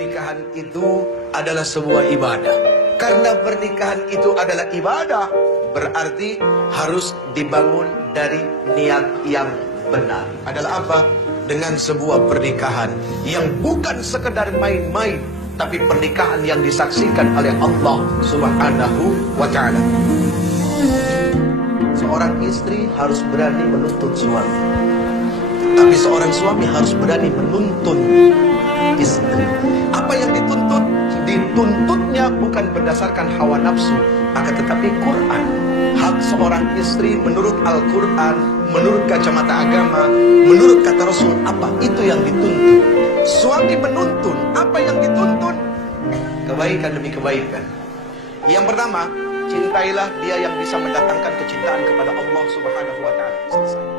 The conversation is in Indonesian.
pernikahan itu adalah sebuah ibadah. Karena pernikahan itu adalah ibadah, berarti harus dibangun dari niat yang benar. Adalah apa? Dengan sebuah pernikahan yang bukan sekedar main-main, tapi pernikahan yang disaksikan oleh Allah Subhanahu wa ta'ala. Seorang istri harus berani menuntut suami, tapi seorang suami harus berani menuntun istri. Apa yang dituntut? Dituntutnya bukan berdasarkan hawa nafsu, akan tetapi Quran. Hak seorang istri menurut Al-Quran, menurut kacamata agama, menurut kata Rasul, apa itu yang dituntut. Suami menuntun, apa yang dituntut? Kebaikan demi kebaikan. Yang pertama, cintailah dia yang bisa mendatangkan kecintaan kepada Allah Subhanahu wa ta'ala. Selesai.